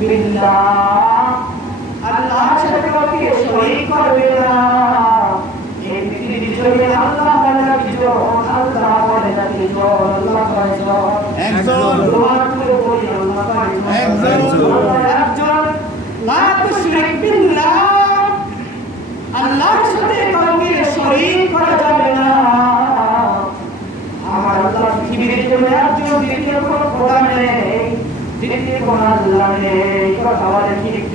বিল্লাহ আল্লাহর সাথে কাউকে শরীক করবে না। এই পৃথিবীর জমিনে আল্লাহ বলে না কিছু আল্লাহ বলে না কিছু আল্লাহ একজন। করে বলি আল্লাহ একজন। একজন। লা তুশরিক বিল্লাহ আল্লাহর সাথে কাউকে শরীক করা যাবে না আমার আল্লাহ পৃথিবীর জন্য একজন দ্বিতীয় কোনো খোদা নেই দ্বিতীয় কোনো আল্লাহ নেই কথা বলে ঠিক কি না এই। আমরা এই ইবাদত করব সেই এক আল্লাহ সেই এক আল্লাহ এক আল্লাহ। এক আল্লাহর ইবাদত করো কারণ পৃথিবী আল্লাহ পাক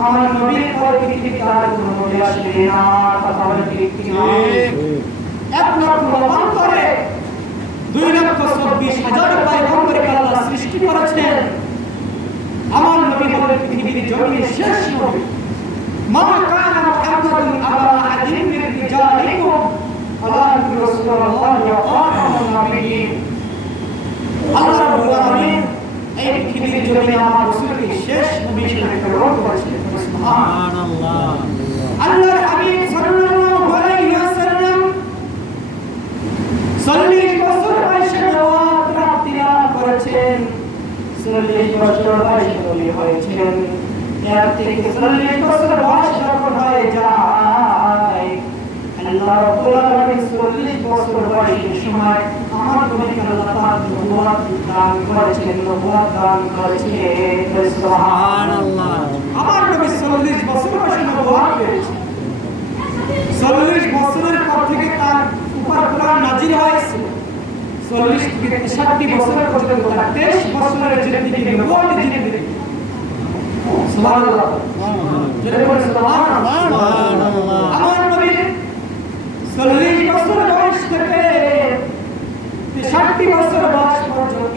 আমার নবী দুই লক্ষ চব্বিশ হাজার পয়গম্বরকে আল্লাহ সৃষ্টি করেছেন আমার নবী হলেন পৃথিবীর জমির শেষ নবী মা কানা মুহাম্মাদুন আবা আহাদিন মিন রিজালিকুম ওয়ালাকিন রাসূলুল্লাহি ওয়া খাতামুন নবিয়্যিন আল্লাহ রাব্বুল আলামিন এই পৃথিবীর জমিনে আমার রাসূলকে শেষ নবী হিসেবে প্রেরণ করেছিলেন সুবহানাল্লাহ আল্লাহর হাবিব সাল্লাল্লাহু আলাইহি ওয়াসাল্লাম চল্লিশ বছর বয়সে নবুয়ত প্রাপ্তি করেছেন। চল্লিশ বছর বয়সে নবী হয়েছেন। এর থেকে চল্লিশ বছর বয়স যখন হয়ে যায়, আল্লাহ রাব্বুল আলামিন চল্লিশ বছর বয়সের সময় আমার আল্লাহ পাক নবুয়ত দান করেছেন নবুয়ত দান করেছেন সুবহানাল্লাহ আমার নবী চল্লিশ বছর বয়সে নবুয়ত পেয়েছেন চল্লিশ বছরের পর থেকে তার উপর কোরআন নাজিল হয়েছে। চল্লিশ থেকে তেষট্টি বছরের পর্যন্ত তার তেইশ বছরের জিন্দিগি নবুয়ত জিন্দিগি সুবহানাল্লাহ। সুবহানাল্লাহ সুবহানাল্লাহ। আমার নবী চল্লিশ বছর বয়স থেকে তেষট্টি বছর বয়স পর্যন্ত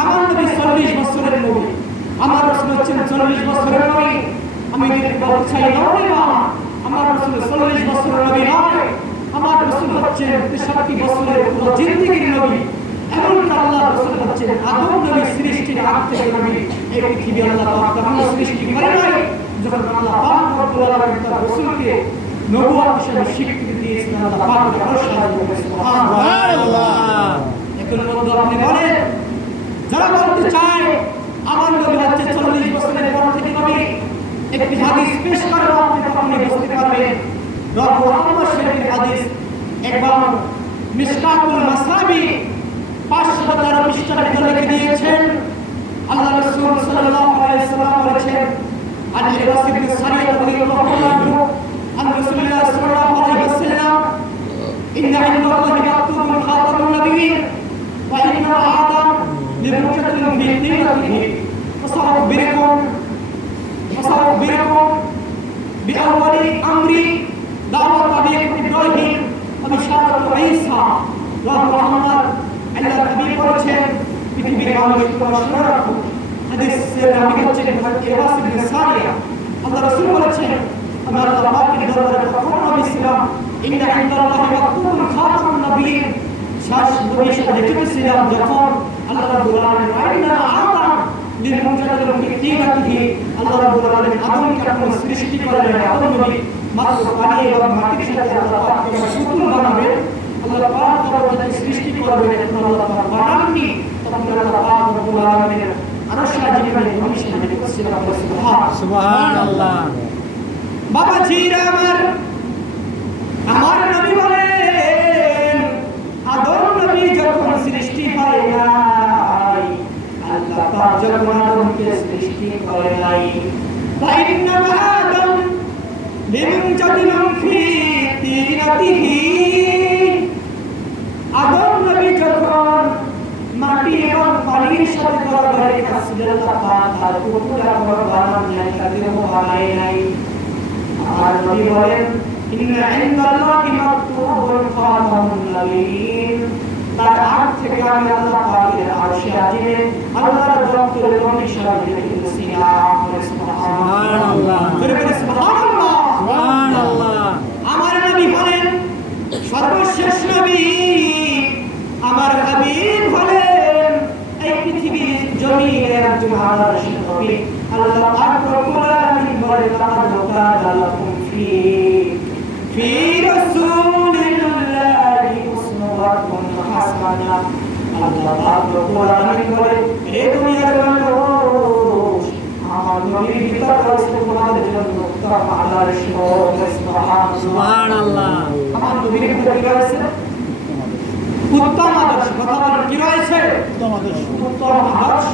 আমার নবী চল্লিশ বছরের নবী। আমার রসুল হচ্ছেন চল্লিশ বছরের নবী। আমি চাই আমার রসুল চল্লিশ বছরের নবী নয়। আমার রসুল হচ্ছেন তেষট্টি বছরের পুরো জিন্দিগির নবী। আপনি বলেন যারা বলতে চায়, আমার নবী হচ্ছে চল্লিশ বছরের পর থেকে নবী। একটি হাদিস পেশ করব আপনি তখনই বুঝতে পারবেন। দিয়েছেন। আল্লাহ বলেছেন আলী রাসূল সাল্লাল্লাহু আলাইহি في طيبته فسأخبركم فسأخبركم بأول أمري دعوة أبيكم إبراهيم وبشارة عيسى وهو محمد আল্লাহ নবী বলেছেন পৃথিবীর মানুষ তোমরা শুনে রাখো হাদিসের নবী হচ্ছেন ইবাস ইবনে সারিয়া আল্লাহ রাসূল বলেছেন আমি আল্লাহ পাকের দরবারে প্রথম নবী ছিলাম ইন্না ইনদাল্লাহি মাকতুবুন খাতামুন নবিয়্যিন শেষ নবী হিসেবে দেখেছিলাম যখন আল্লাহ রাব্বুল আলামিন আইনা আদম লিলমুজাদ্দিদ ফি তিনাতিহি আল্লাহ রাব্বুল আলামিন আদমকে আপনি সৃষ্টি করলেন আদম নবী মাত্র পানি এবং মাটির সাথে আল্লাহ পাক পুতুল বানাবেন আল্লাহ পাক যখন সৃষ্টি করবেন এখন আল্লাহ পাক বানাননি তখন আল্লাহ পাক রব্বুল আলামিনের আরশ আজিমের নবী হিসেবে দেখেছিলাম সুবহান সুবহানাল্লাহ। বাবা জিরা আমার আমার নবী বলেন আদম নবী যখন সৃষ্টি হয় নাই সৃষ্টি করে নাই ফাইন্না আদম জাদিলুম ফি তিরাতিহি আদম নবী যখন মাটি এবং পানির সাথে গড়ে কাছিলেন তখন তার পুত্রা ঘর নাই তাদের বানাই নাই আর নবী বলেন ইন্না ইনদাল্লাহি মাকতুবুন খাতামুন নবীন তার আগ থেকে আমি আল্লাহ পাকের আরশে আজিমে আল্লাহর রক্তের কমিশন দেখেছি সুবহানাল্লাহ। সুবহানাল্লাহ সুবহানাল্লাহ আমার নবী হলেন সর্বশেষ নবী আমার হাবিব হলেন এই পৃথিবীর জমিনের একজন আদর্শ নবী আল্লাহ পাক রব্বুল আলামিন বলেন, লাকাদ কানা লাকুম ফি ফি রাসূলিল্লাহি আমার নবীর ভিতরে কি রয়েছে উত্তম আদর্শ কথা বলার কি রয়েছে? উত্তম আদর্শ।